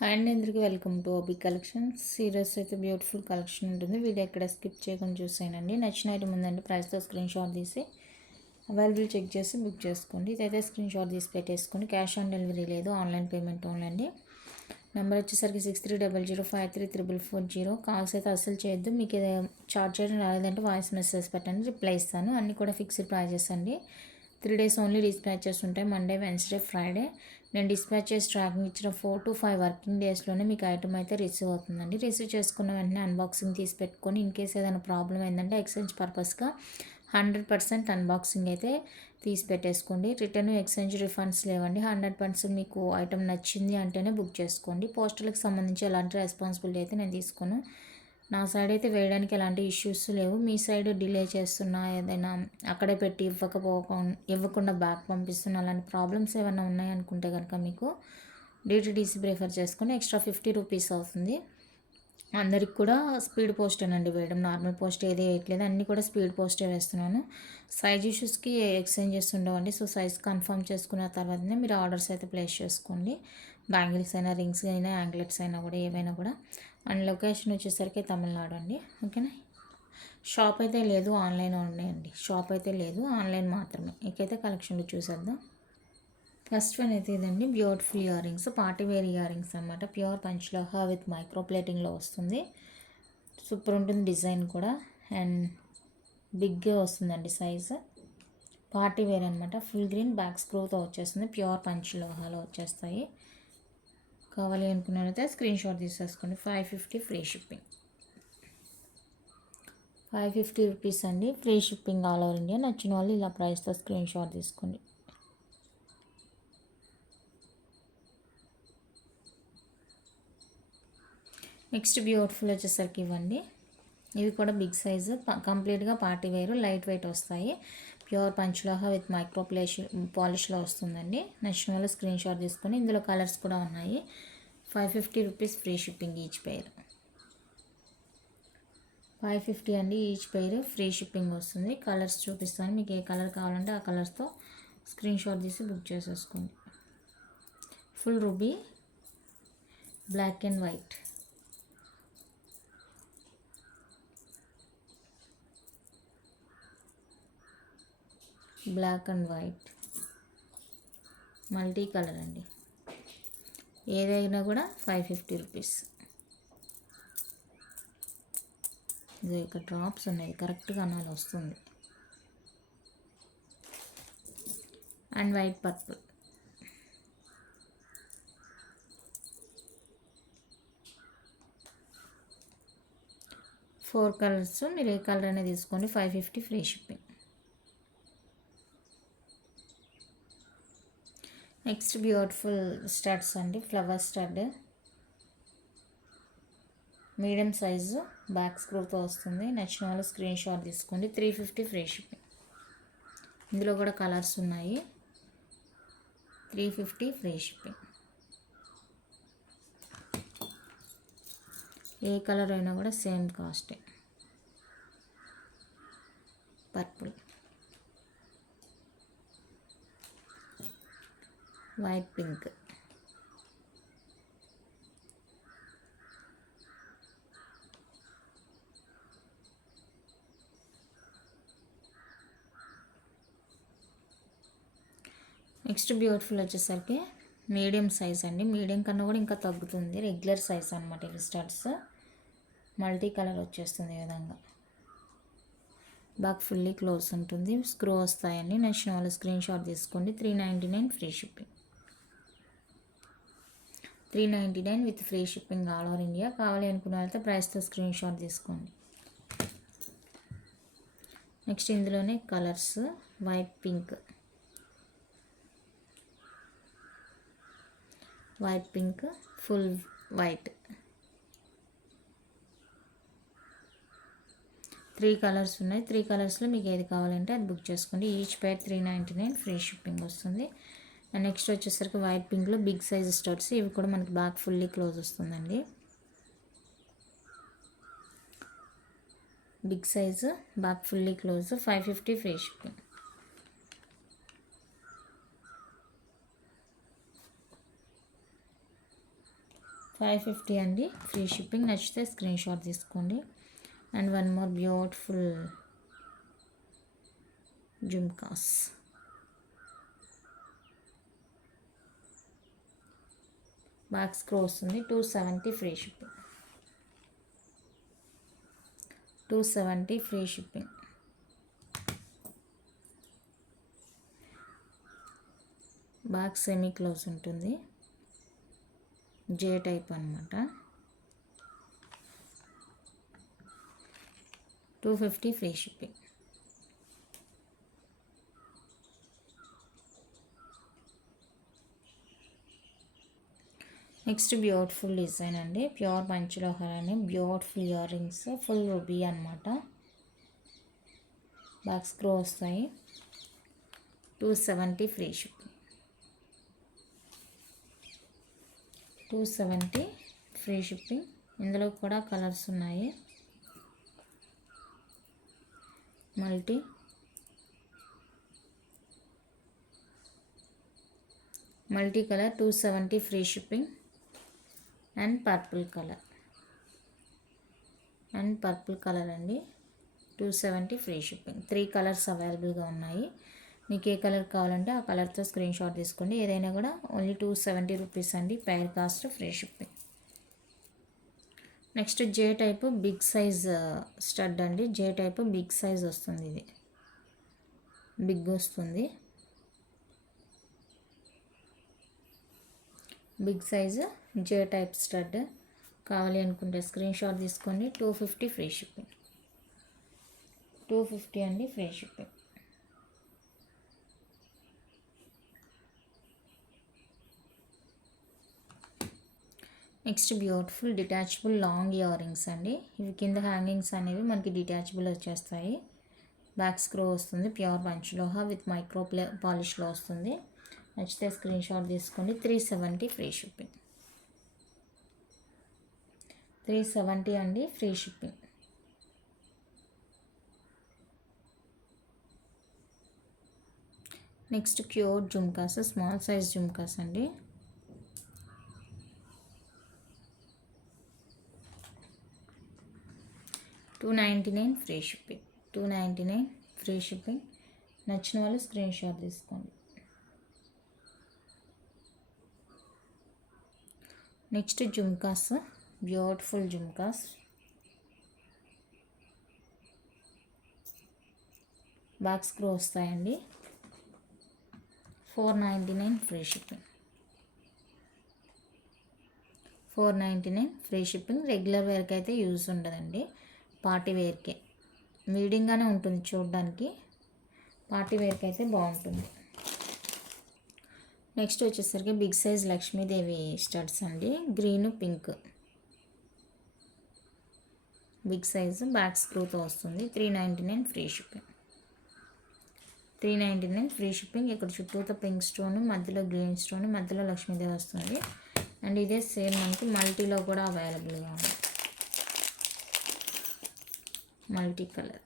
Hi అండి, అందరికీ welcome to OB collections. ఈరోజు అయితే బ్యూటిఫుల్ కలెక్షన్ ఉంటుంది. వీడియో ఎక్కడ స్కిప్ చేయకుండా చూసేయండి. నచ్చిన ఐటమ్ ఉందండి, ప్రైస్తో స్క్రీన్ షాట్ తీసి అవైలబుల్ చెక్ చేసి బుక్ చేసుకోండి. ఇదైతే స్క్రీన్ షాట్ తీసి పెట్టేసుకోండి. క్యాష్ ఆన్ డెలివరీ లేదు, ఆన్లైన్ పేమెంట్ ఓన్లీ అండి. నెంబర్ వచ్చేసరికి 6300533440. కాల్స్ అయితే అస్సలు చేయొద్దు. మీకు చార్జ్ చేయడం రాలేదంటే వాయిస్ మెసేజ్ పెట్టండి, రిప్లై ఇస్తాను. అన్నీ కూడా ఫిక్స్డ్ ప్రైజెస్ అండి. 3 days ఓన్లీ డిస్పాచెస్ ఉంటాయి, మండే, వెన్స్డే, ఫ్రైడే. నేను డిస్పాచెస్ ట్రాకింగ్ ఇచ్చిన 4 to 5 వర్కింగ్ డేస్లోనే మీకు ఐటమ్ అయితే రిసీవ్ అవుతుందండి. రిసీవ్ చేసుకున్న వెంటనే అన్బాక్సింగ్ తీసి పెట్టుకొని ఇన్ కేస్ ఏదైనా ప్రాబ్లం ఏంటంటే ఎక్స్చేంజ్ పర్పస్గా 100% అన్బాక్సింగ్ అయితే తీసి పెట్టేసుకోండి. రిటర్న్, ఎక్స్చేంజ్, రిఫండ్స్ లేవండి. 100% మీకు ఐటమ్ నచ్చింది అంటేనే బుక్ చేసుకోండి. పోస్టల్కి సంబంధించి ఎలాంటి రెస్పాన్సిబిలిటీ అయితే నేను తీసుకోను. నా సైడ్ అయితే వేయడానికి ఎలాంటి ఇష్యూస్ లేవు. మీ సైడ్ డిలే చేస్తున్నా, ఏదైనా అక్కడే పెట్టి ఇవ్వకుండా బ్యాక్ పంపిస్తున్నా, అలాంటి ప్రాబ్లమ్స్ ఏమైనా ఉన్నాయనుకుంటే కనుక మీకు డిటీడీసీ ప్రిఫర్ చేసుకొని ఎక్స్ట్రా 50 రూపీస్ అవుతుంది. అందరికి కూడా స్పీడ్ పోస్టేనండి వేయడం, నార్మల్ పోస్ట్ ఏది వేయట్లేదు, అన్నీ కూడా స్పీడ్ పోస్టే వేస్తున్నాను. సైజ్ ఇష్యూస్కి ఎక్స్చేంజెస్ ఉండవండి. సో సైజ్ కన్ఫర్మ్ చేసుకున్న తర్వాతనే మీరు ఆర్డర్స్ అయితే ప్లేస్ చేసుకోండి. బ్యాంగిల్స్ అయినా, రింగ్స్ అయినా, యాంక్లెట్స్ అయినా కూడా, ఏవైనా కూడా. అండ్ లొకేషన్ వచ్చేసరికి తమిళనాడు అండి, ఓకేనా. షాప్ అయితే లేదు, ఆన్లైన్ ఉన్నాయండి. షాప్ అయితే లేదు, ఆన్లైన్ మాత్రమే. ఇకైతే కలెక్షన్లు చూసేద్దాం. ఫస్ట్ వన్ అయితే ఇదండి, beautiful earrings, party wear earrings అనమాట. ప్యూర్ పంచ్లోహా విత్ మైక్రో ప్లేటింగ్లో వస్తుంది. సూపర్ ఉంటుంది డిజైన్ కూడా, అండ్ బిగ్గా వస్తుందండి సైజు. పార్టీ వేర్ అనమాట. ఫుల్ గ్రీన్ బ్యాక్ స్క్రూతో వచ్చేస్తుంది. ప్యూర్ పంచ్లోహాలో వచ్చేస్తాయి. కావాలి అనుకున్నట్లయితే స్క్రీన్ షాట్ తీసేసుకోండి. 550 ఫ్రీ షిప్పింగ్. 550 రూపీస్ అండి, free shipping all over India. నచ్చిన వాళ్ళు ఇలా ప్రైస్తో స్క్రీన్ షాట్ తీసుకోండి. నెక్స్ట్ బ్యూటిఫుల్ వచ్చేసరికి ఇవ్వండి. ఇవి కూడా బిగ్ సైజు, కంప్లీట్గా పార్టీ వేరు, లైట్ వెయిట్ వస్తాయి. ప్యూర్ పంచ్లోహా విత్ మైక్రో పాలిష్లో వస్తుందండి. నచ్చిన వాళ్ళు స్క్రీన్ షాట్ తీసుకొని, ఇందులో కలర్స్ కూడా ఉన్నాయి. 550 rupees free shipping each pair. 550 అండి ఈచ్ పెయిర్, ఫ్రీ షిప్పింగ్ వస్తుంది. కలర్స్ చూపిస్తాను, మీకు ఏ కలర్ కావాలంటే ఆ కలర్స్తో స్క్రీన్ షాట్ తీసి బుక్ చేసేసుకోండి. Full ruby, black and white, black and white, multi colour అండి. ఏదైనా కూడా 550 రూపీస్. ఇది ఇక్కడ డ్రాప్స్ ఉన్నాయి, కరెక్ట్గా అనాలి వస్తుంది. And white purple. Four colours, మీరు ఏ కలర్ అనేది తీసుకోండి. 550 free shipping. Next beautiful studs అండి, flower stud, medium size, back స్క్రూతో వస్తుంది. నచ్చిన వాళ్ళు స్క్రీన్ షాట్ తీసుకోండి. 350 ఫ్రీ షిప్పింగ్. ఇందులో కూడా కలర్స్ ఉన్నాయి. 350 ఫ్రీ షిప్పింగ్. ఏ కలర్ అయినా కూడా సేమ్ కాస్టే. Purple, white, pink, next beautiful వచ్చేసరికి మీడియం సైజ్ అండి. మీడియం కన్నా కూడా ఇంకా తగ్గుతుంది, రెగ్యులర్ సైజ్ అనమాట. ఇవి స్టడ్స్ మల్టీ కలర్ వచ్చేస్తుంది ఈ విధంగా. బ్యాక్ ఫుల్లీ క్లోజ్ ఉంటుంది, స్క్రూ వస్తాయండి. నచ్చిన వాళ్ళు స్క్రీన్ షాట్ తీసుకోండి. 399 free shipping. 399 with free shipping all over India. కావాలి అనుకున్న వాళ్ళతో ప్రైస్తో స్క్రీన్ షాట్ తీసుకోండి. నెక్స్ట్ ఇందులోనే colours, white, pink, white, pink, full white, 3 colours ఉన్నాయి. 3 కలర్స్లో మీకు ఏది కావాలంటే అది బుక్ చేసుకోండి. ఈచ్ పేర్ 399 ఫ్రీ షిప్పింగ్ వస్తుంది. అండ్ నెక్స్ట్ వచ్చేసరికి వైట్, పింక్లో బిగ్ సైజ్ స్టడ్స్. ఇవి కూడా మనకి బ్యాక్ ఫుల్లీ క్లోజ్ వస్తుందండి. Big size, back fully close, 550 free shipping. 550 అండి, ఫ్రీ షిప్పింగ్. నచ్చితే స్క్రీన్ షాట్ తీసుకోండి. And one more beautiful jhumkas. Back screw వస్తుంది. 270 free shipping. 270 free shipping. Back semi close ఉంటుంది. J type అనమాట. 250 free shipping. Next beautiful design అండి, pure panchaloha అని beautiful earrings, full ruby అనమాట. Back screw వస్తాయి. 270 free shipping. 270 free shipping. ఇందులో కూడా colours ఉన్నాయి. Multi colour 270 free shipping. And purple colour అండి, 270 ఫ్రీ షిప్పింగ్. 3 కలర్స్ అవైలబుల్గా ఉన్నాయి. మీకు ఏ కలర్ కావాలంటే ఆ కలర్తో స్క్రీన్ షాట్ తీసుకోండి. ఏదైనా కూడా ఓన్లీ 270 రూపీస్ అండి, pair cost, free shipping. Next J type big size stud అండి. జే టైప్ బిగ్ సైజ్ వస్తుంది. ఇది బిగ్ వస్తుంది. Big size J type stud కావాలి అనుకుంటే స్క్రీన్ షాట్ తీసుకోండి. 250 ఫ్రీ షిప్పింగ్. 250 అండి, free shipping. Next beautiful detachable long ear rings అండి. ఇవి కింద హ్యాంగింగ్స్ అనేవి మనకి డిటాచబుల్ వచ్చేస్తాయి. బ్యాక్ స్క్రూ వస్తుంది. ప్యూర్ పంచలోహ విత్ మైక్రో పాలిష్లో వస్తుంది. నచ్చితే స్క్రీన్ షాట్ తీసుకోండి. 370 ఫ్రీ షిప్పింగ్. 370 అండి, free shipping. Next cure jhumkas, small size jhumkas అండి. $299 ఫ్రీ షిప్పింగ్. 299 free shipping. నచ్చిన వాళ్ళు స్క్రీన్ షాట్ తీసుకోండి. Next jhumkas, beautiful jhumkas. Back screw వస్తాయండి. 499 free shipping. 499 free shipping. Regular వేర్కి అయితే యూజ్ ఉండదండి, పార్టీ వేర్కే. మీడియంగానే ఉంటుంది చూడడానికి, పార్టీ వేర్కి అయితే బాగుంటుంది. నెక్స్ట్ వచ్చేసరికి బిగ్ సైజ్ లక్ష్మీదేవి స్టడ్స్ అండి, green pink. Big size back స్క్రూతో వస్తుంది. 399 ఫ్రీ షిప్పింగ్. 399 free shipping. ఇక్కడ చుట్టూతో పింక్ స్టోన్, మధ్యలో గ్రీన్ స్టోన్, మధ్యలో లక్ష్మీదేవి వస్తుంది. అండ్ ఇదే సేమ్ మనకి మల్టీలో కూడా అవైలబుల్గా ఉంది. Multi colour.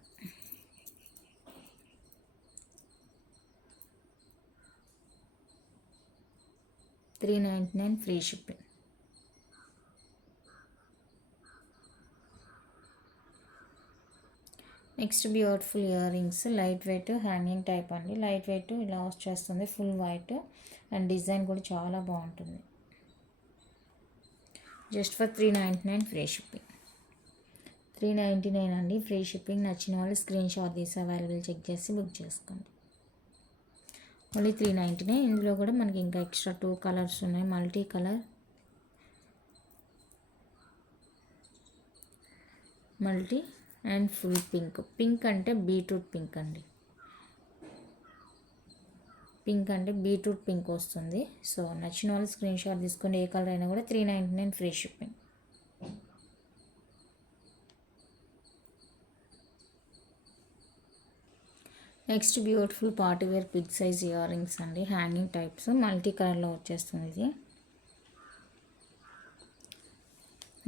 $399 free shipping. Next beautiful ear rings, light weight hanging type అండి. లైట్ వెయిట్ ఇలా వచ్చేస్తుంది, ఫుల్ వైట్. అండ్ డిజైన్ కూడా చాలా బాగుంటుంది. Just for 399 free shipping. 399 అండి, ఫ్రీ షిప్పింగ్. నచ్చిన వాళ్ళు స్క్రీన్ షాట్ తీసి అవైలబుల్ చెక్ చేసి బుక్ చేసుకోండి. ఓన్లీ 399. ఇందులో కూడా మనకి ఇంకా ఎక్స్ట్రా 2 కలర్స్ ఉన్నాయి. Multi colour, multi and full pink. Pink అంటే బీట్రూట్ పింక్ అండి. పింక్ అంటే బీట్రూట్ పింక్ వస్తుంది. సో నచ్చిన వాళ్ళు స్క్రీన్ షాట్ తీసుకొని ఏ కలర్ అయినా కూడా 399 free shipping. Next beautiful party wear big size earrings అండి, హ్యాంగింగ్ టైప్స్, మల్టీ కలర్లో వచ్చేస్తుంది. ఇది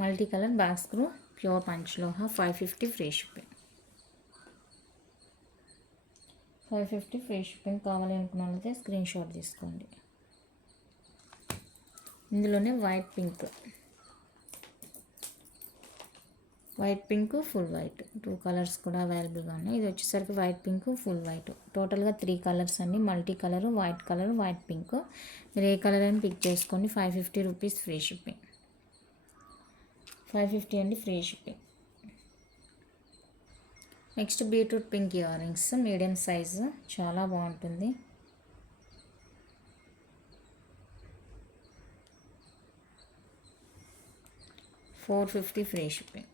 multi colour, back screw, pure panchaloha. 550 free shipping. 550 free shipping. కావాలి అనుకున్న వాళ్ళైతే స్క్రీన్ షాట్ తీసుకోండి. ఇందులోనే white pink. White pink full white 2 colours కూడా అవైలబుల్గా ఉన్నాయి. ఇది వచ్చేసరికి వైట్ పింక్ ఫుల్ వైట్, టోటల్గా 3 కలర్స్ అండి. Multi colour, white pink. మీరు ఏ కలర్ అయినా పిక్ చేసుకోండి. 550 రూపీస్ ఫ్రీ షిప్పింగ్. 550 అండి free shipping. Next beetroot pink earrings medium size, చాలా బాగుంటుంది. 450 free shipping.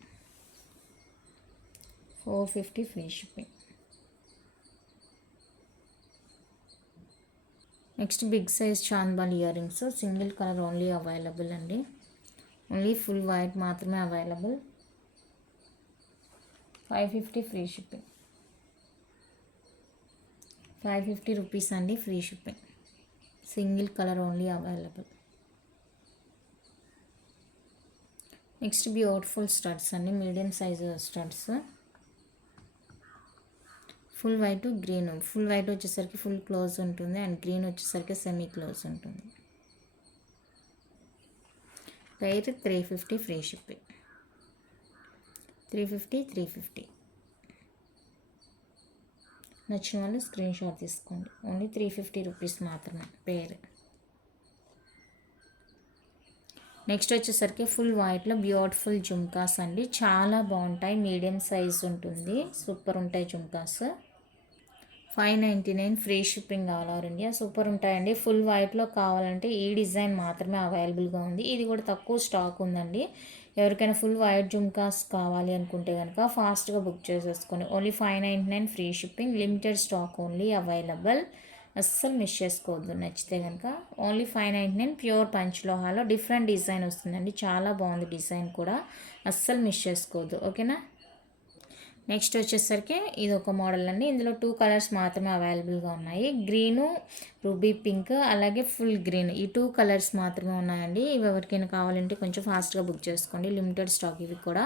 450 free shipping. Next big size chandbal earrings, single colour only available అండి. Only full white మాత్రమే available. 550 free shipping. 550 rupees అండి free shipping. Single colour only available. Next beautiful studs అండి, medium size studs. Full white green. Full white వచ్చేసరికి full close ఉంటుంది and green వచ్చేసరికి semi close ఉంటుంది. Pair 350 free shipping. 350. నచ్చిన వాళ్ళు screen shot తీసుకోండి. Only 350 rupees మాత్రమే పెయిర్. నెక్స్ట్ వచ్చేసరికి ఫుల్ వైట్లో బ్యూటిఫుల్ జుమ్కాస్ అండి, చాలా బాగుంటాయి. మీడియం సైజ్ ఉంటుంది, సూపర్ ఉంటాయి jhumkas. 599 free shipping all over India. Super ఉంటాయండి. ఫుల్ వైట్లో కావాలంటే ఈ డిజైన్ మాత్రమే అవైలబుల్గా ఉంది. ఇది కూడా తక్కువ స్టాక్ ఉందండి. ఎవరికైనా ఫుల్ వైట్ జుమ్కాస్ కావాలి అనుకుంటే కనుక ఫాస్ట్గా బుక్ చేసేసుకొని. Only 599 free shipping. Limited stock only available. అస్సలు మిస్ చేసుకోవద్దు. నచ్చితే కనుక ఓన్లీ 599 ప్యూర్ పంచలోహాలో డిఫరెంట్ డిజైన్ వస్తుందండి, చాలా బాగుంది డిజైన్ కూడా. అస్సలు మిస్ చేసుకోవద్దు, ఓకేనా. నెక్స్ట్ వచ్చేసరికి ఇది ఒక మోడల్ అండి. ఇందులో 2 కలర్స్ మాత్రమే అవైలబుల్గా ఉన్నాయి. గ్రీను, రూబీ పింక్, అలాగే ఫుల్ గ్రీన్. ఈ 2 కలర్స్ మాత్రమే ఉన్నాయండి. ఇవి ఎవరికైనా కావాలంటే కొంచెం ఫాస్ట్గా బుక్ చేసుకోండి. లిమిటెడ్ స్టాక్ ఇవి కూడా.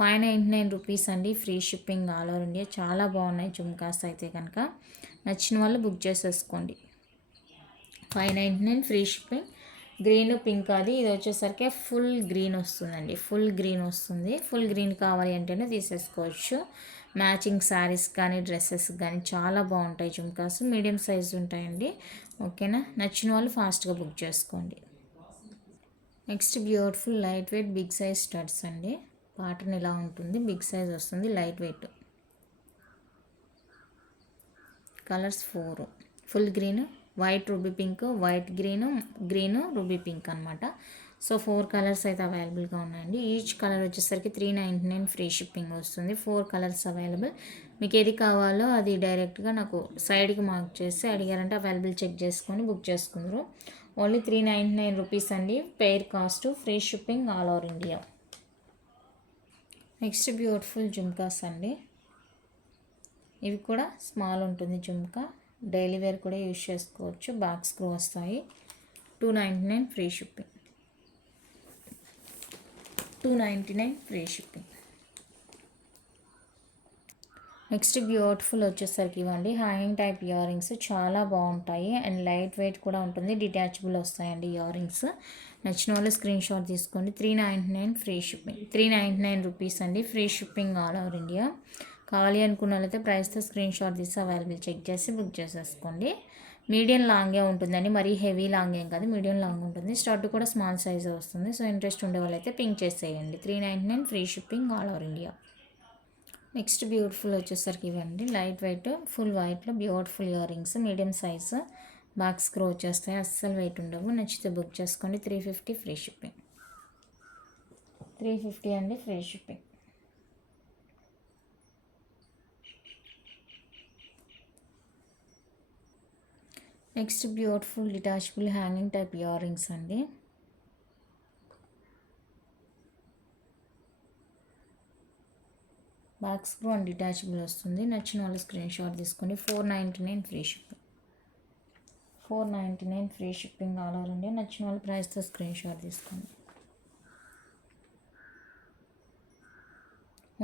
599 రూపీస్ అండి free shipping all over India. చాలా బాగున్నాయి జుమ్కాస్ అయితే కనుక. నచ్చిన వాళ్ళు బుక్ చేసేసుకోండి. 599 ఫ్రీ షిప్పింగ్. గ్రీన్ పింక్ అది. ఇది వచ్చేసరికి ఫుల్ గ్రీన్ వస్తుందండి. ఫుల్ గ్రీన్ వస్తుంది. ఫుల్ గ్రీన్ కావాలి అంటేనే తీసేసుకోవచ్చు. మ్యాచింగ్ శారీస్ కానీ డ్రెస్సెస్ కానీ చాలా బాగుంటాయి జుమ్కాస్. మీడియం సైజ్ ఉంటాయండి, ఓకేనా. నచ్చిన వాళ్ళు ఫాస్ట్గా బుక్ చేసుకోండి. Next beautiful lightweight big size studs అండి. ప్యాటర్న్ ఇలా ఉంటుంది, బిగ్ సైజ్ వస్తుంది, lightweight. Colours 4. Full green, white ruby pink, white green ruby pink అనమాట. సో 4 కలర్స్ అయితే అవైలబుల్గా ఉన్నాయండి. ఈచ్ కలర్ వచ్చేసరికి 399 ఫ్రీ షిప్పింగ్ వస్తుంది. 4 కలర్స్ అవైలబుల్. మీకు ఏది కావాలో అది డైరెక్ట్గా నాకు సైడ్కి మార్క్ చేసి అడిగారంటే అవైలబుల్ చెక్ చేసుకొని బుక్ చేసుకుందరు. ఓన్లీ 399 రూపీస్ అండి pair cost. Free shipping all over India. Next beautiful jhumkas అండి. ఇవి కూడా స్మాల్ ఉంటుంది జుమ్కా, డైలీ వేర్ కూడా యూజ్ చేసుకోవచ్చు. బ్యాక్ స్క్రూ వస్తాయి. 299 free shipping. 299 free shipping. Next beautiful వచ్చేసరికి ఇవ్వండి హ్యాంగింగ్ టైప్ ఇయర్ రింగ్స్, చాలా బాగుంటాయి అండ్ లైట్ వెయిట్ కూడా ఉంటుంది. డిటాచబుల్ వస్తాయండి ఇయర్ రింగ్స్. నచ్చిన వాళ్ళు స్క్రీన్ షాట్ తీసుకోండి. 399 ఫ్రీ షిప్పింగ్. 399 రూపీస్ అండి free shipping all over India. కావాలి అనుకున్న వాళ్ళైతే ప్రైస్తో స్క్రీన్ షాట్ తీసి అవైలబుల్ చెక్ చేసి బుక్ చేసేసుకోండి. మీడియం లాంగే ఉంటుందండి, మరీ హెవీ లాంగ్ ఏం కాదు, మీడియం లాంగ్ ఉంటుంది. స్టడ్ కూడా స్మాల్ సైజ్ వస్తుంది. సో ఇంట్రెస్ట్ ఉండే వాళ్ళైతే పింక్ చేసేయండి. 399 free shipping all over India. Next beautiful వచ్చేసరికి ఇవ్వండి లైట్ వెయిట్ ఫుల్ వైట్లో beautiful earrings, medium size, back screw వచ్చేస్తాయి, అస్సలు వెయిట్ ఉండవు. నచ్చితే బుక్ చేసుకోండి. 350 ఫ్రీ షిప్పింగ్. 350 అండి free shipping. Next beautiful detachable hanging type ear rings అండి. బ్యాక్ స్క్రూ అండ్ డిటాచబుల్ వస్తుంది. నచ్చిన వాళ్ళు స్క్రీన్ షాట్ తీసుకొని 499 free shipping. 499 free shipping all over India. నచ్చిన వాళ్ళు ప్రైస్తో స్క్రీన్ షాట్ తీసుకోండి.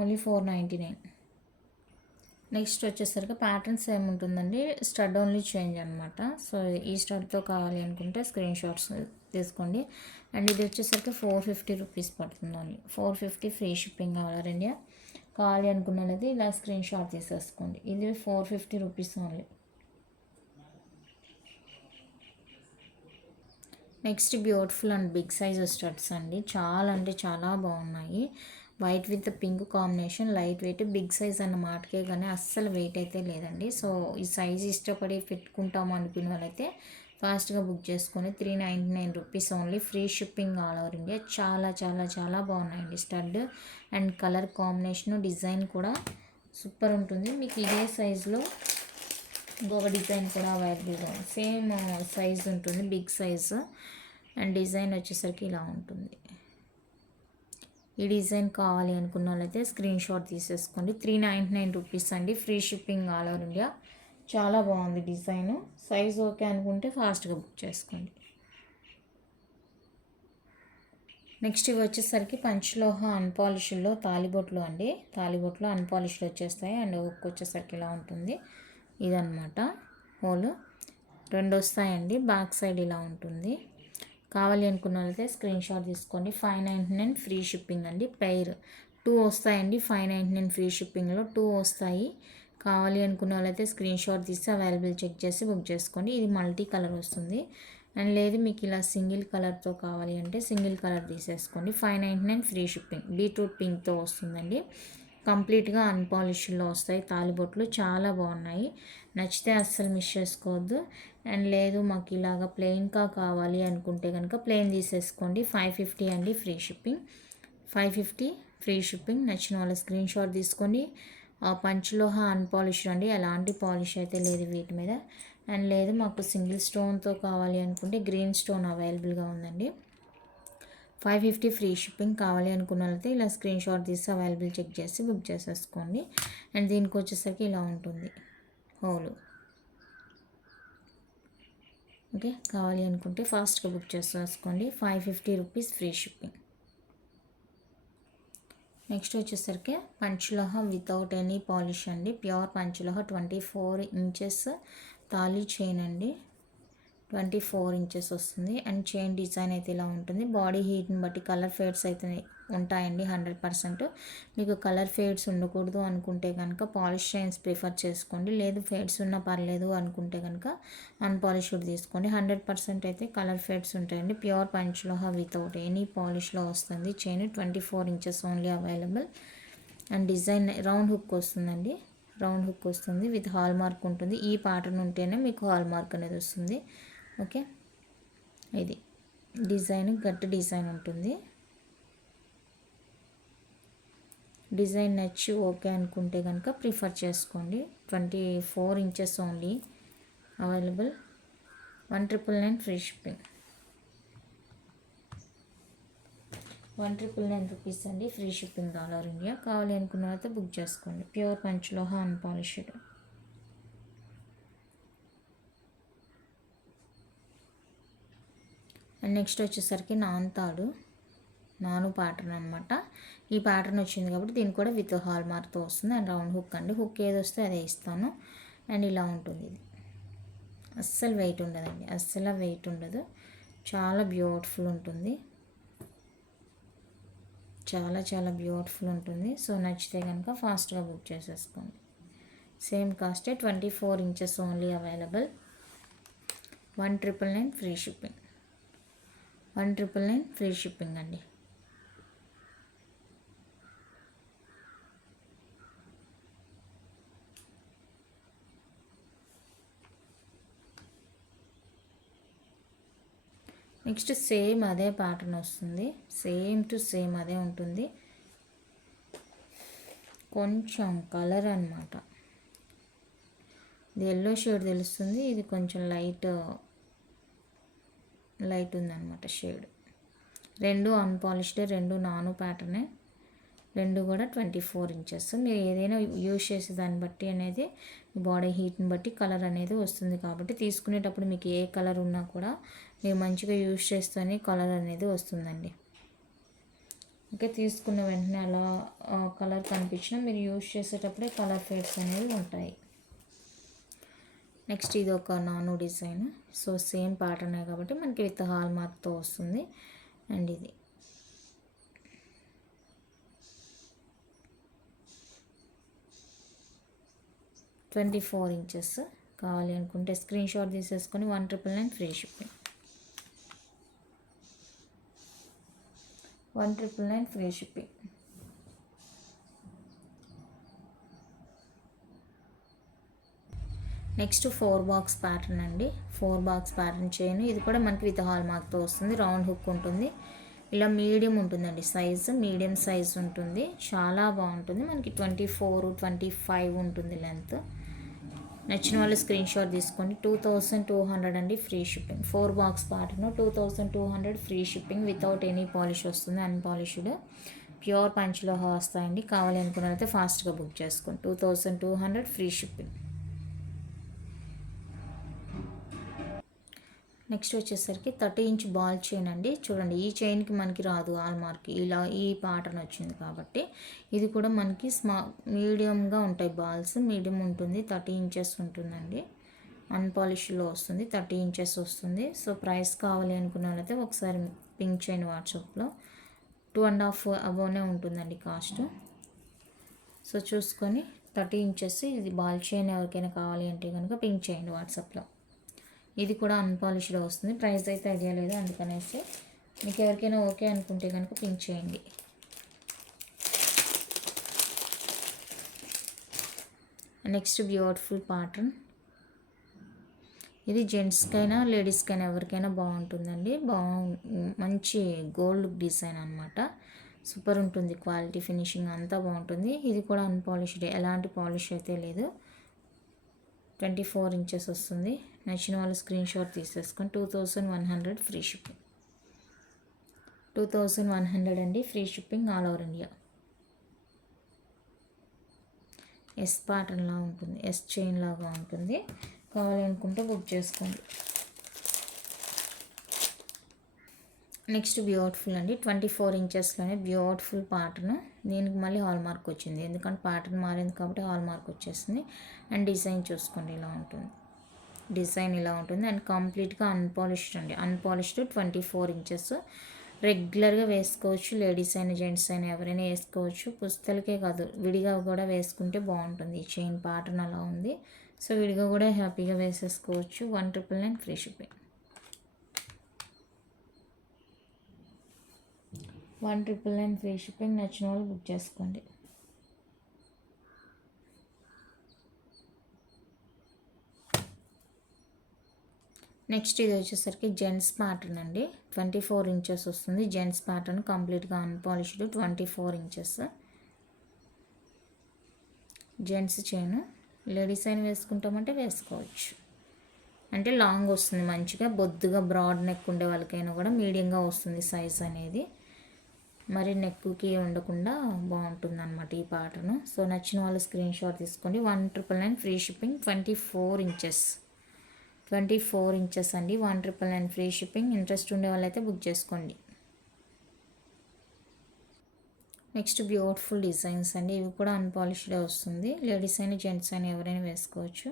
ఓన్లీ 499. నెక్స్ట్ వచ్చేసరికి ప్యాటర్న్స్ ఏముంటుందండి, స్టడ్ ఓన్లీ చేంజ్ అనమాట. సో ఈ స్టడ్తో కావాలి అనుకుంటే స్క్రీన్ షాట్స్ తీసుకోండి. అండ్ ఇది వచ్చేసరికి 450 రూపీస్ పడుతుంది only. 450 free shipping all India. కావాలి అనుకున్నది ఇలా స్క్రీన్ షాట్ తీసేసుకోండి. ఇది 450 rupees only. Next beautiful and big size studs అండి. చాలా అంటే చాలా బాగున్నాయి. White with pink combination, lightweight, big size అన్న మాటకే కానీ అస్సలు వెయిట్ అయితే లేదండి. సో ఈ సైజ్ ఇష్టపడి పెట్టుకుంటాము అనుకునే వాళ్ళైతే ఫాస్ట్గా బుక్ చేసుకొని 399 rupees only. Free shipping all over India. చాలా చాలా చాలా బాగున్నాయండి stud. And colour combination, design కూడా సూపర్ ఉంటుంది. మీకు ఇదే సైజులో ఇంకొక డిజైన్ కూడా అవైలబుల్గా ఉంది. సేమ్ సైజ్ ఉంటుంది, బిగ్ సైజ్. అండ్ డిజైన్ వచ్చేసరికి ఇలా ఉంటుంది. ఈ డిజైన్ కావాలి అనుకున్న వాళ్ళైతే స్క్రీన్ షాట్ తీసేసుకోండి. 399 రూపీస్ అండి. Free shipping all over India. చాలా బాగుంది డిజైను. సైజ్ ఓకే అనుకుంటే ఫాస్ట్గా బుక్ చేసుకోండి. నెక్స్ట్ ఇవి వచ్చేసరికి పంచలోహ అన్పాలిష్డ్లో తాలిబొట్లు అండి. తాలిబొట్లు అన్పాలిష్డ్ వచ్చేస్తాయి. అండ్ హుక్ వచ్చేసరికి ఇలా ఉంటుంది. ఇదన్నమాట హోల్. 2 వస్తాయండి. బ్యాక్ సైడ్ ఇలా ఉంటుంది. కావాలి అనుకున్న వాళ్ళైతే స్క్రీన్ షాట్ తీసుకోండి. 599 ఫ్రీ షిప్పింగ్ అండి. పెయిర్ 2 వస్తాయండి. 599 ఫ్రీ షిప్పింగ్లో 2 వస్తాయి. కావాలి అనుకున్న వాళ్ళైతే స్క్రీన్ షాట్ తీసి అవైలబుల్ చెక్ చేసి బుక్ చేసుకోండి. ఇది మల్టీ కలర్ వస్తుంది. అండ్ లేదు మీకు ఇలా సింగిల్ కలర్తో కావాలి అంటే సింగిల్ కలర్ తీసేసుకోండి. 599 ఫ్రీ షిప్పింగ్. బీట్రూట్ పింక్తో వస్తుందండి. కంప్లీట్గా అన్పాలిష్డ్లో వస్తాయి తాలిబొట్లు. చాలా బాగున్నాయి. నచ్చితే అస్సలు మిస్ చేసుకోవద్దు. అండ్ లేదు మాకు ఇలాగ ప్లెయిన్గా కావాలి అనుకుంటే కనుక ప్లెయిన్ తీసేసుకోండి. 550 అండి ఫ్రీ షిప్పింగ్. 550 free shipping. నచ్చిన వాళ్ళ స్క్రీన్ షాట్ తీసుకోండి. పంచలోహ అన్పాలిష్డ్ అండి. ఎలాంటి పాలిష్ అయితే లేదు వీటి మీద. అండ్ లేదు మాకు సింగిల్ స్టోన్తో కావాలి అనుకుంటే గ్రీన్ స్టోన్ అవైలబుల్గా ఉందండి. 550 ఫ్రీ షిప్పింగ్. కావాలి అనుకున్న వాళ్ళైతే ఇలా స్క్రీన్ షాట్ తీసి అవైలబుల్ చెక్ చేసి బుక్ చేసేసుకోండి. అండ్ దీనికి వచ్చేసరికి ఇలా ఉంటుంది హోలు. ఓకే, కావాలి అనుకుంటే ఫాస్ట్గా బుక్ చేసేసుకోండి. 550 రూపీస్ ఫ్రీ షిప్పింగ్. నెక్స్ట్ వచ్చేసరికి పంచలోహ వితౌట్ ఎనీ పాలిష్ అండి. ప్యూర్ పంచలోహ 24 ఇంచెస్ తాళీ చైన్ అండి. 24 ఇంచెస్ వస్తుంది. అండ్ చైన్ డిజైన్ అయితే ఇలా ఉంటుంది. బాడీ హీట్ని బట్టి కలర్ ఫేడ్స్ అయితే ఉంటాయండి 100%. మీకు కలర్ ఫేడ్స్ ఉండకూడదు అనుకుంటే కనుక పాలిష్ చైన్స్ ప్రిఫర్ చేసుకోండి. లేదు ఫేడ్స్ ఉన్నా పర్లేదు అనుకుంటే కనుక అన్పాలిష్డ్ తీసుకోండి. 100% అయితే కలర్ ఫేడ్స్ ఉంటాయండి. ప్యూర్ పంచలోహ వితౌట్ ఎనీ పాలిష్లో వస్తుంది. Chain 24 inches only available. And design round hook వస్తుందండి. రౌండ్ హుక్ వస్తుంది విత్ హాల్ మార్క్ ఉంటుంది. ఈ ప్యాటర్న్ ఉంటేనే మీకు హాల్ మార్క్ అనేది వస్తుంది. ఓకే, ఇది డిజైన్ గట్టి డిజైన్ ఉంటుంది. డిజైన్ నచ్చి ఓకే అనుకుంటే కనుక ప్రిఫర్ చేసుకోండి. 24 inches only available. 1999 free shipping. 1999 rupees అండి. Free shipping all over India. కావాలి అనుకున్న వాళ్ళతో బుక్ చేసుకోండి. Pure panchaloha unpolished. And next వచ్చేసరికి నాను ప్యాటర్న్ అనమాట. ఈ ప్యాటర్న్ వచ్చింది కాబట్టి దీనికి కూడా విత్ హాల్ మార్క్తో వస్తుంది. అండ్ రౌండ్ హుక్ అండి. హుక్ ఏది వస్తే అదే ఇస్తాను. అండ్ ఇలా ఉంటుంది. ఇది అస్సలు వెయిట్ ఉండదండి. అస్సలు వెయిట్ ఉండదు. చాలా బ్యూటిఫుల్ ఉంటుంది. చాలా చాలా బ్యూటిఫుల్ ఉంటుంది. సో నచ్చితే కనుక ఫాస్ట్గా బుక్ చేసేసుకోండి. సేమ్ కాస్టే 24 inches only available. 1999 free shipping. 1999 free shipping అండి. నెక్స్ట్ సేమ్ అదే ప్యాటర్న్ వస్తుంది. సేమ్ టు సేమ్ అదే ఉంటుంది. కొంచెం కలర్ అనమాట. ఇది ఎల్లో షేడ్ తెలుస్తుంది. ఇది కొంచెం లైట్ ఉందన్నమాట షేడ్. 2 అన్పాలిష్డ్, 2 నాను ప్యాటర్నే. 2 కూడా 24 ఇంచెస్. మీరు ఏదైనా యూజ్ చేసే దాన్ని బట్టి అనేది బాడీ హీట్ని బట్టి కలర్ అనేది వస్తుంది. కాబట్టి తీసుకునేటప్పుడు మీకు ఏ కలర్ ఉన్నా కూడా మీరు మంచిగా యూజ్ చేస్తేనే కలర్ అనేది వస్తుందండి. ఓకే, తీసుకున్న వెంటనే అలా కలర్ కనిపించినా మీరు యూజ్ చేసేటప్పుడే కలర్ ఫేడ్స్ అనేవి ఉంటాయి. నెక్స్ట్ ఇది ఒక నాను డిజైన్. సో సేమ్ ప్యాటర్నే కాబట్టి మనకి విత్ హాల్ మార్క్తో వస్తుంది. అండ్ ఇది 24 ఇంచెస్. కావాలి అనుకుంటే స్క్రీన్ షాట్ తీసేసుకొని 1999 free shipping. 1999 free shipping. Next 4 box pattern అండి. 4 బాక్స్ ప్యాటర్న్ చైన్. ఇది కూడా మనకి విత్ హాల్ మార్క్తో వస్తుంది. రౌండ్ హుక్ ఉంటుంది. ఇలా మీడియం ఉంటుందండి సైజు, మీడియం సైజ్ ఉంటుంది. చాలా బాగుంటుంది. మనకి 24, 25 ఉంటుంది లెంత్. నచ్చిన వాళ్ళు స్క్రీన్ షాట్ తీసుకోండి. 2200 అండి free shipping. 4 box pattern 2200 free shipping. Without any polish వస్తుంది, అన్పాలిష్డ్ ప్యూర్ పంచ్లో వస్తాయండి. కావాలి అనుకున్నట్లయితే ఫాస్ట్గా బుక్ చేసుకోండి. 2200 ఫ్రీ షిప్పింగ్. నెక్స్ట్ వచ్చేసరికి 30 ఇంచ్ బాల్ చైన్ అండి. చూడండి, ఈ చైన్కి మనకి రాదు హాల్ మార్క్, ఇలా ఈ ప్యాటర్న్ వచ్చింది కాబట్టి. ఇది కూడా మనకి మీడియంగా ఉంటాయి బాల్స్, మీడియం ఉంటుంది. 30 ఇంచెస్ ఉంటుందండి. అన్పాలిష్లో వస్తుంది. 30 ఇంచెస్ వస్తుంది. సో ప్రైస్ కావాలి అనుకున్న వాళ్ళైతే ఒకసారి పింక్ చేయండి వాట్సాప్లో. 2.5 అబోనే ఉంటుందండి కాస్ట్. సో చూసుకొని 30 ఇంచెస్ ఇది బాల్ చైన్ ఎవరికైనా కావాలి అంటే కనుక పింక్ చేయండి వాట్సాప్లో. ఇది కూడా అన్పాలిష్డ్ వస్తుంది. ప్రైస్ అయితే ఐడియా లేదు, అందుకనేసి మీకు ఎవరికైనా ఓకే అనుకుంటే కనుక పింక్ చేయండి. Next beautiful pattern. ఇది జెంట్స్కైనా లేడీస్కైనా ఎవరికైనా బాగుంటుందండి. మంచి గోల్డ్ డిజైన్ అనమాట. సూపర్ ఉంటుంది. క్వాలిటీ ఫినిషింగ్ అంతా బాగుంటుంది. ఇది కూడా అన్పాలిష్డ్, ఎలాంటి పాలిష్ అయితే లేదు. 24 ఇంచెస్ వస్తుంది. నచ్చిన వాళ్ళు స్క్రీన్ షాట్ తీసేసుకొని 2100 ఫ్రీ షిప్పింగ్. 2100 అండి free shipping all over India. S ప్యాటర్న్లా ఉంటుంది, ఎస్ చైన్ లాగా ఉంటుంది. కావాలి అనుకుంటే బుక్ చేసుకోండి. నెక్స్ట్ బ్యూటిఫుల్ అండి. 24 ఇంచెస్లోనే బ్యూటిఫుల్ ప్యాటర్న్. దీనికి మళ్ళీ హాల్ మార్క్ వచ్చింది, ఎందుకంటే ప్యాటర్న్ మారింది కాబట్టి హాల్ మార్క్ వచ్చేసింది. అండ్ డిజైన్ చూసుకోండి, ఇలా ఉంటుంది. డిజైన్ ఇలా ఉంటుంది. అండ్ కంప్లీట్గా అన్పాలిష్డ్ అండి. Unpolished 24 inches. రెగ్యులర్గా వేసుకోవచ్చు. లేడీస్ అయినా జెంట్స్ అయినా ఎవరైనా వేసుకోవచ్చు. పుస్తలకే కాదు, విడిగా కూడా వేసుకుంటే బాగుంటుంది. ఈ చైన్ ప్యాటర్న్ అలా ఉంది. సో విడిగా కూడా హ్యాపీగా వేసేసుకోవచ్చు. 1999 ఫ్రీ షిప్పింగ్. 1999 free shipping. నచ్చిన వాళ్ళు బుక్ చేసుకోండి. నెక్స్ట్ ఇది వచ్చేసరికి జెంట్స్ ప్యాటర్న్ అండి. 24 ఇంచెస్ వస్తుంది. జెంట్స్ ప్యాటర్న్ కంప్లీట్గా unpolished 24 inches. Gents chain. Ladies అయినా వేసుకుంటామంటే వేసుకోవచ్చు. అంటే లాంగ్ వస్తుంది మంచిగా, బొద్దుగా బ్రాడ్ నెక్ ఉండే వాళ్ళకైనా కూడా మీడియంగా వస్తుంది సైజ్ అనేది. మరి నెక్కి ఉండకుండా బాగుంటుంది అనమాట ఈ ప్యాటర్న్. సో నచ్చిన వాళ్ళు స్క్రీన్ షాట్ తీసుకోండి. 1999 ఫ్రీ షిప్పింగ్. 24 ఇంచెస్. 24 ఇంచెస్ అండి. 1999 ఫ్రీ షిప్పింగ్. ఇంట్రెస్ట్ ఉండే వాళ్ళైతే బుక్ చేసుకోండి. నెక్స్ట్ బ్యూటిఫుల్ డిజైన్స్ అండి. ఇవి కూడా అన్పాలిష్డే వస్తుంది. లేడీస్ అయినా జెంట్స్ అయినా ఎవరైనా వేసుకోవచ్చు.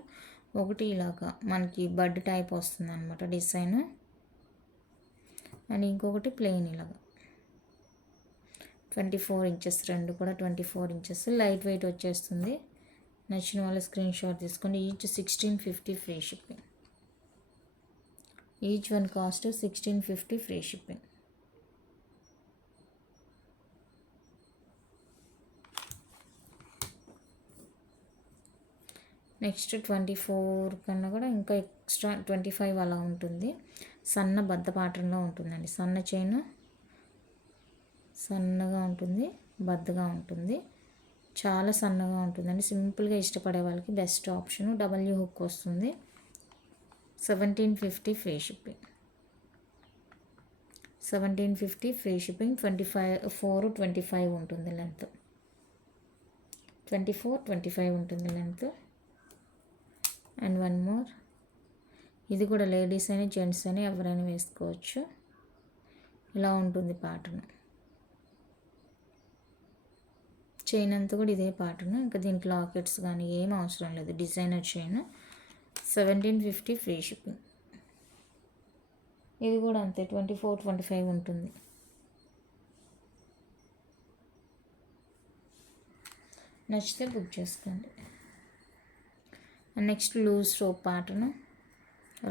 ఒకటి ఇలాగా మనకి బడ్ టైప్ వస్తుంది అనమాట డిజైన్. అండ్ ఇంకొకటి ప్లెయిన్ ఇలాగా 24 ఇంచెస్. రెండు కూడా 24 ఇంచెస్. లైట్ వెయిట్ వచ్చేస్తుంది. నచ్చిన వాళ్ళ స్క్రీన్ షాట్ తీసుకోండి. Each 1650 free shipping. Each one cost 1650 free shipping. Next 24 కన్నా కూడా ఇంకా ఎక్స్ట్రా 25 అలా ఉంటుంది. సన్న బద్ద ప్యాటర్న్లో ఉంటుందండి. సన్న చైన్, సన్నగా ఉంటుంది, బద్దగా ఉంటుంది. చాలా సన్నగా ఉంటుందండి. సింపుల్గా ఇష్టపడే వాళ్ళకి బెస్ట్ ఆప్షన్. డబ్ల్యూ హుక్ వస్తుంది. 1750 ఫ్రీ షిప్పింగ్. 1750 free shipping. 24-25 ఉంటుంది లెంత్. 24-25 ఉంటుంది లెంత్. And one more. ఇది కూడా లేడీస్ అయినా జెంట్స్ అయినా ఎవరైనా వేసుకోవచ్చు. ఇలా ఉంటుంది ప్యాటర్న్. చైన్ అంతా కూడా ఇదే ప్యాటర్న్. ఇంకా దీనికి లాకెట్స్ కానీ ఏం అవసరం లేదు. Designer chain 1750 free shipping. ఇది కూడా అంతే 24-25 ఉంటుంది. నచ్చితే బుక్ చేసుకోండి. Next loose rope pattern,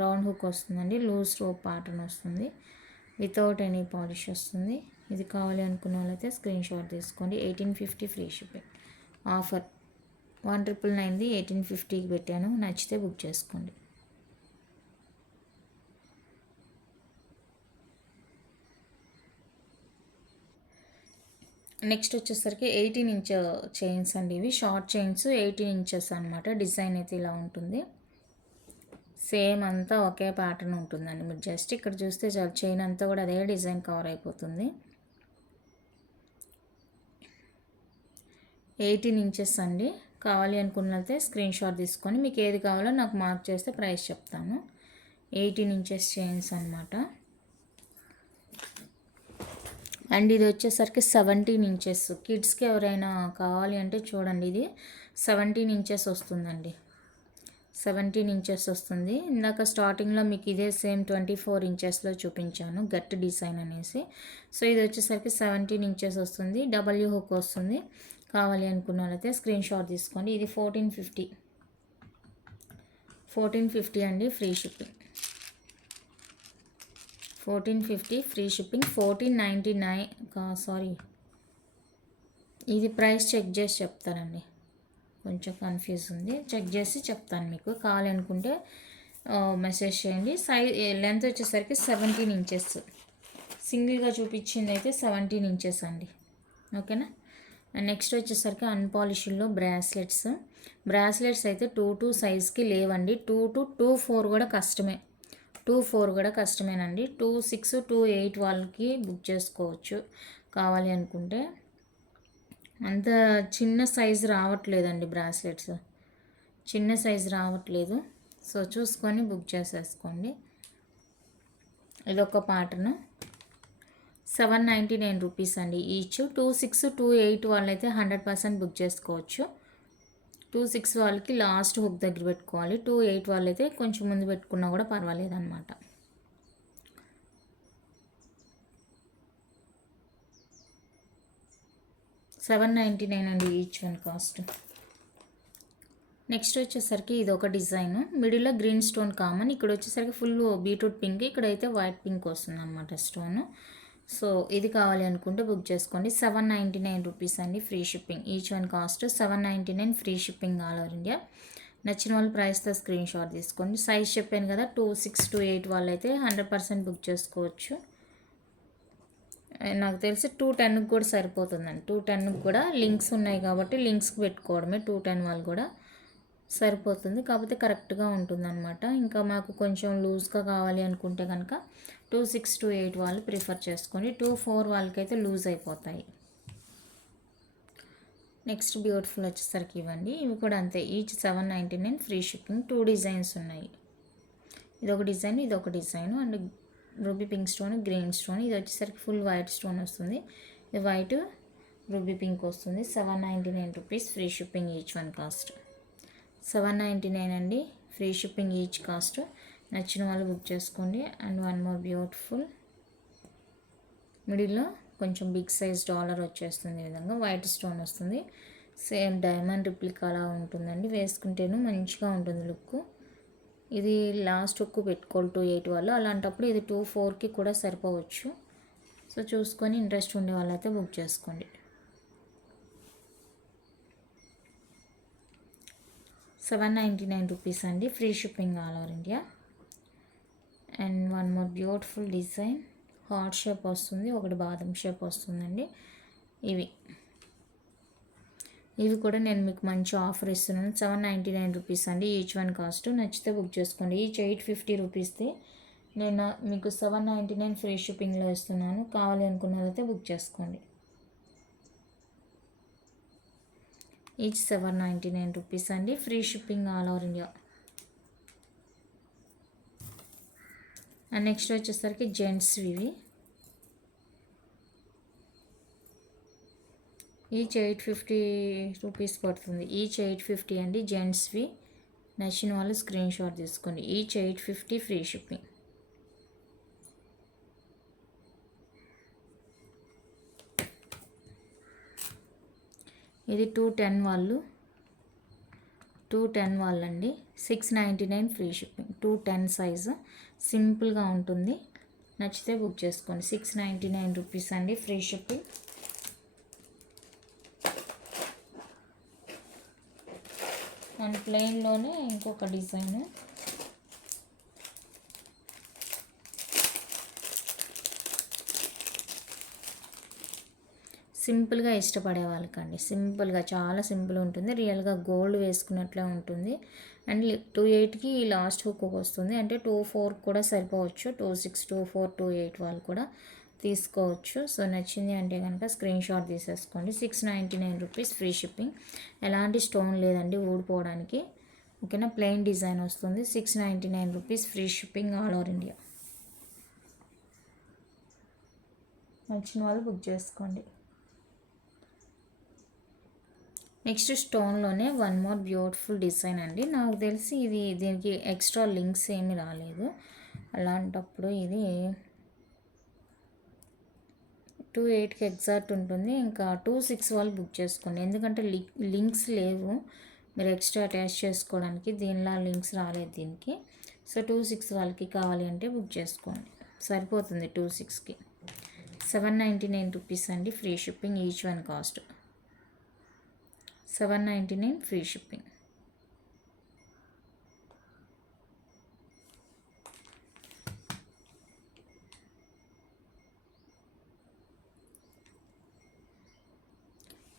round hook వస్తుందండి. లూజ్ రోప్ ప్యాటర్న్ వస్తుంది, వితౌట్ ఎనీ పాలిష్ వస్తుంది. ఇది కావాలి అనుకున్న వాళ్ళైతే స్క్రీన్ షాట్ తీసుకోండి. 1850 ఫ్రీ షిప్పింగ్. ఆఫర్ 1999ది 1850కి పెట్టాను. నచ్చితే బుక్ చేసుకోండి. నెక్స్ట్ వచ్చేసరికి 18 ఇంచ్ చైన్స్ అండి. ఇవి షార్ట్ చైన్స్ 18 ఇంచెస్ అనమాట. డిజైన్ అయితే ఇలా ఉంటుంది. సేమ్ అంతా ఒకే ప్యాటర్న్ ఉంటుందండి. మీరు జస్ట్ ఇక్కడ చూస్తే చాలు, చైన్ అంతా కూడా అదే డిజైన్ కవర్ అయిపోతుంది. 18 ఇంచెస్ అండి. కావాలి అనుకున్నట్లయితే స్క్రీన్ షాట్ తీసుకొని మీకు ఏది కావాలో నాకు మార్క్ చేస్తే ప్రైస్ చెప్తాను. 18 ఇంచెస్ చైన్స్ అనమాట. అండ్ ఇది వచ్చేసరికి 17 ఇంచెస్. కిడ్స్కి ఎవరైనా కావాలి అంటే చూడండి, ఇది 17 ఇంచెస్ వస్తుందండి. 17 ఇంచెస్ వస్తుంది. ఇందాక స్టార్టింగ్లో మీకు ఇదే సేమ్ 24 ఇంచెస్లో చూపించాను, గట్టి డిజైన్ అనేసి. సో ఇది వచ్చేసరికి 17 ఇంచెస్ వస్తుంది. డబ్ల్యూ హుక్ వస్తుంది. కావాలి అనుకున్నట్లయితే స్క్రీన్ షాట్ తీసుకోండి. ఇది 1450 అండి. Free shipping. 1450 free shipping. 1499 sorry, ఇది ప్రైస్ చెక్ చేసి చెప్తానండి, కొంచెం కన్ఫ్యూజ్ ఉంది. చెక్ చేసి చెప్తాను. మీకు కావాలి అనుకుంటే మెసేజ్ చేయండి. లెంత్ వచ్చేసరికి 17 ఇంచెస్. సింగిల్గా చూపించింది అయితే 17 ఇంచెస్ అండి. ఓకేనా. నెక్స్ట్ వచ్చేసరికి అన్పాలిష్డ్లో బ్రాస్లెట్స్ అయితే 2-2 సైజ్కి లేవండి. 2-2-4 కూడా కష్టమే. 2-4 కూడా కష్టమేనండి. 2-6, 2-8 వాళ్ళకి బుక్ చేసుకోవచ్చు కావాలి అనుకుంటే. అంత చిన్న సైజు రావట్లేదండి, బ్రాస్లెట్స్ చిన్న సైజు రావట్లేదు. సో చూసుకొని బుక్ చేసేసుకోండి. ఇదొక ప్యాటర్న్ 799 రూపీస్ అండి ఈచ్. 2-6, 2-8 వాళ్ళైతే 100% బుక్ చేసుకోవచ్చు. 2-6 వాళ్ళకి లాస్ట్ హుక్ దగ్గర పెట్టుకోవాలి. 2-8 వాళ్ళైతే కొంచెం ముందు పెట్టుకున్నా కూడా పర్వాలేదు అనమాట. $799 అండి ఈచ్ వన్ కాస్ట్. నెక్స్ట్ వచ్చేసరికి ఇది ఒక డిజైన్. మిడిల్లో గ్రీన్ స్టోన్ కామన్. ఇక్కడ వచ్చేసరికి ఫుల్ బీట్రూట్ పింక్, ఇక్కడైతే వైట్ పింక్ వస్తుంది అనమాట స్టోన్. సో ఇది కావాలి అనుకుంటే బుక్ చేసుకోండి. 799 రూపీస్ అండి. Free shipping. Each one cost 799. Free shipping all over India. నచ్చిన వాళ్ళు ప్రైస్తో స్క్రీన్ షాట్ తీసుకోండి. సైజ్ చెప్పాను కదా, 2-6, 2-8 వాళ్ళైతే 100% బుక్ చేసుకోవచ్చు. నాకు తెలిసి 210కి కూడా సరిపోతుందండి. 210కి కూడా లింక్స్ ఉన్నాయి కాబట్టి లింక్స్కి పెట్టుకోవడమే. 210 వాళ్ళు కూడా సరిపోతుంది, కాకపోతే కరెక్ట్గా ఉంటుందన్నమాట. ఇంకా మాకు కొంచెం లూజ్గా కావాలి అనుకుంటే కనుక 2-6, 2-8 వాళ్ళు ప్రిఫర్ చేసుకోండి. 2-4 వాళ్ళకైతే లూజ్ అయిపోతాయి. నెక్స్ట్ బ్యూటిఫుల్ వచ్చేసరికి ఇవ్వండి. ఇవి కూడా అంతే. Each 799 free shipping. 2 డిజైన్స్ ఉన్నాయి. ఇదొక డిజైన్, ఇదొక design. And ruby pink stone, green stone. ఇది వచ్చేసరికి ఫుల్ వైట్ స్టోన్ వస్తుంది. ఇది వైట్ రూబీ పింక్ వస్తుంది. 799 rupees. Free shipping each one cost 799 అండి. Free shipping each cost. నచ్చిన వాళ్ళు బుక్ చేసుకోండి. అండ్ వన్ మోర్ బ్యూటిఫుల్ మిడిల్లో కొంచెం బిగ్ సైజ్ డాలర్ వచ్చేస్తుంది. ఈ విధంగా వైట్ స్టోన్ వస్తుంది. సేమ్ డైమండ్ రిప్లికాలా ఉంటుందండి. వేసుకుంటేను మంచిగా ఉంటుంది లుక్. ఇది లాస్ట్ హుక్ పెట్టుకోవాలి 2-8 వాళ్ళు. అలాంటప్పుడు ఇది 2-4కి కూడా సరిపోవచ్చు. సో చూసుకొని ఇంట్రెస్ట్ ఉండే వాళ్ళైతే బుక్ చేసుకోండి. 799 రూపీస్ అండి. Free shipping all over India. And one more beautiful design. Heart shape వస్తుంది, ఒకటి బాదం షేప్ వస్తుందండి. ఇవి కూడా నేను మీకు మంచి ఆఫర్ ఇస్తున్నాను. 799 రూపీస్ అండి ఈచ్ వన్ కాస్ట్. నచ్చితే బుక్ చేసుకోండి. ఈచ్ 850 రూపీస్ది నేను మీకు 799 ఫ్రీ షిప్పింగ్లో ఇస్తున్నాను. కావాలి అనుకున్నదైతే బుక్ చేసుకోండి. ఈచ్ 799 రూపీస్ అండి. Free shipping all over India. And next వచ్చేసరికి జెంట్స్ ఇవి ఈచ్ 850 రూపీస్ పడుతుంది. ఈచ్ 850 అండి జెంట్స్వి. నచ్చిన వాళ్ళు స్క్రీన్ షాట్ తీసుకోండి. Each 850 free shipping. ఇది 210 వాళ్ళండి. 699 ఫ్రీ షిప్పింగ్. 210 సైజు సింపుల్గా ఉంటుంది. నచ్చితే బుక్ చేసుకోండి. 699 రూపీస్ అండి ఫ్రీ షిప్పింగ్. అండ్ ప్లెయిన్లోనే ఇంకొక డిజైన్. సింపుల్గా ఇష్టపడే వాళ్ళకండి. సింపుల్గా చాలా సింపుల్ ఉంటుంది. రియల్గా గోల్డ్ వేసుకున్నట్లే ఉంటుంది. అండ్ 28కి లాస్ట్ హుక్ వస్తుంది. అంటే 24 కూడా సరిపోవచ్చు. 26, 24, 28 వాళ్ళు కూడా తీసుకోవచ్చు. సో నచ్చింది అంటే కనుక స్క్రీన్ షాట్ తీసేసుకోండి. 699 రూపీస్ ఫ్రీ షిప్పింగ్. ఎలాంటి స్టోన్ లేదండి ఊడిపోవడానికి. ఓకేనా, ప్లెయిన్ డిజైన్ వస్తుంది. 699 rupees free shipping all over India. నచ్చిన వాళ్ళు బుక్ చేసుకోండి. నెక్స్ట్ స్టోన్లోనే వన్ మోర్ బ్యూటిఫుల్ డిజైన్ అండి. నాకు తెలిసి దీనికి ఎక్స్ట్రా లింక్స్ ఏమి రాలేదు. అలాంటప్పుడు ఇది 28కి ఎగ్జాక్ట్ ఉంటుంది. ఇంకా 26 వాళ్ళు బుక్ చేసుకోండి. ఎందుకంటే లింక్స్ లేవు మీరు ఎక్స్ట్రా అటాచ్ చేసుకోవడానికి. దీనిలా లింక్స్ రాలేదు దీనికి. సో 26 వాళ్ళకి కావాలి అంటే బుక్ చేసుకోండి, సరిపోతుంది. 26కి 799 రూపీస్ అండి free shipping. Each one cost 799 free shipping.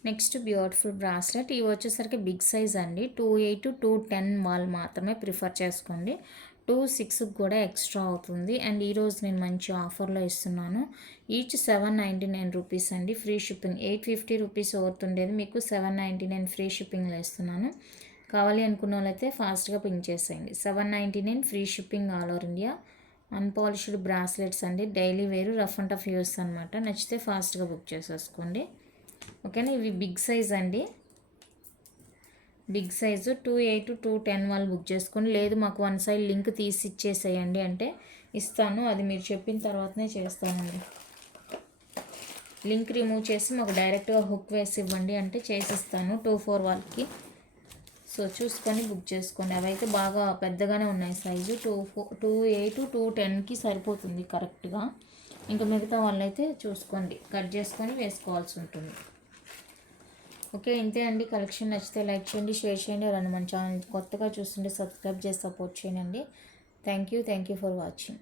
Next beautiful bracelet. ఇవి వచ్చేసరికి బిగ్ సైజ్ అండి. 28 to 210 వాళ్ళు మాత్రమే ప్రిఫర్ చేసుకోండి. 26 కూడా ఎక్స్ట్రా అవుతుంది. అండ్ ఈరోజు నేను మంచి ఆఫర్లో ఇస్తున్నాను. ఈచ్ 799 రూపీస్ అండి ఫ్రీ షిప్పింగ్. 850 రూపీస్ అవుతుండేది, మీకు 799 ఫ్రీ షిప్పింగ్లో ఇస్తున్నాను. కావాలి అనుకున్న వాళ్ళైతే ఫాస్ట్గా పింక్ చేసేయండి. 799 free shipping all over India. Unpolished bracelets అండి, daily wear, rough and tough use అనమాట. నచ్చితే ఫాస్ట్గా బుక్ చేసేసుకోండి. ఓకేనా, ఇవి బిగ్ సైజ్ అండి. బిగ్ సైజు 28 to 210 వాళ్ళు బుక్ చేసుకోండి. లేదు మాకు వన్ సైడ్ లింక్ తీసి ఇచ్చేసేయండి అంటే ఇస్తాను. అది మీరు చెప్పిన తర్వాతనే చేస్తానండి. లింక్ రిమూవ్ చేసి మాకు డైరెక్ట్గా హుక్ వేసి ఇవ్వండి అంటే చేసిస్తాను 24 వాళ్ళకి. సో చూసుకొని బుక్ చేసుకోండి. అవైతే బాగా పెద్దగానే ఉన్నాయి సైజు. 28 to 210కి సరిపోతుంది కరెక్ట్గా. ఇంకా మిగతా వాళ్ళైతే చూసుకోండి, కట్ చేసుకొని వేసుకోవాల్సి ఉంటుంది. ఓకే, ఇంతే అండి. కలెక్షన్ నచ్చితే లైక్ చేయండి, షేర్ చేయండి. ఎవరైనా మన ఛానల్ కొత్తగా చూస్తుంటే సబ్స్క్రైబ్ చేసి సపోర్ట్ చేయండి. Thank you for watching.